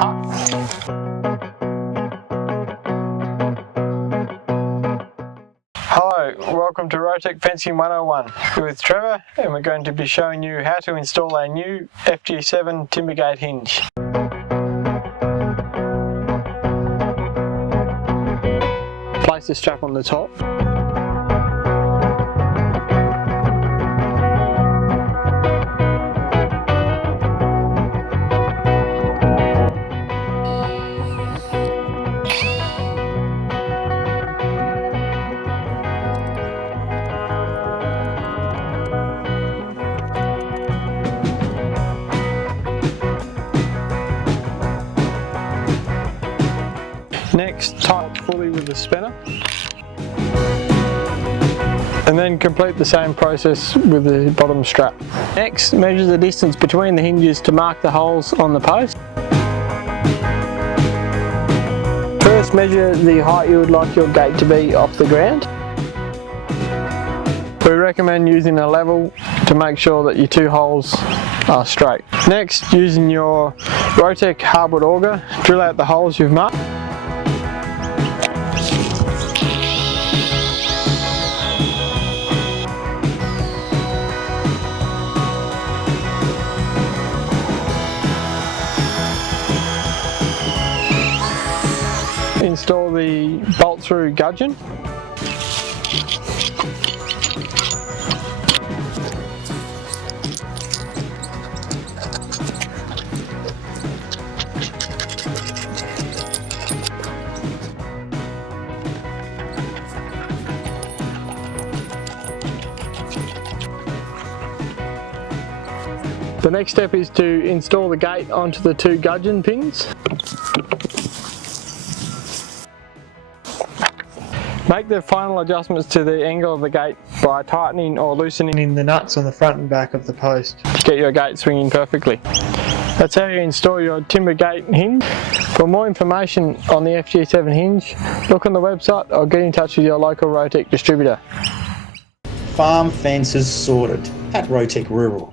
cut. Hello, welcome to Rotech Fencing 101. We're with Trevor and we're going to be showing you how to install our new FG7 timber gate hinge. Place the strap on the top. Next, tie it fully with the spanner. And then complete the same process with the bottom strap. Next, measure the distance between the hinges to mark the holes on the post. First, measure the height you would like your gate to be off the ground. We recommend using a level to make sure that your two holes are straight. Next, using your Rotech hardwood auger, drill out the holes you've marked. Install the bolt through gudgeon. The next step is to install the gate onto the two gudgeon pins. Make the final adjustments to the angle of the gate by tightening or loosening the nuts on the front and back of the post to get your gate swinging perfectly. That's how you install your timber gate hinge. For more information on the FG7 hinge, look on the website or get in touch with your local Rotech distributor. Farm fences sorted at Rotech Rural.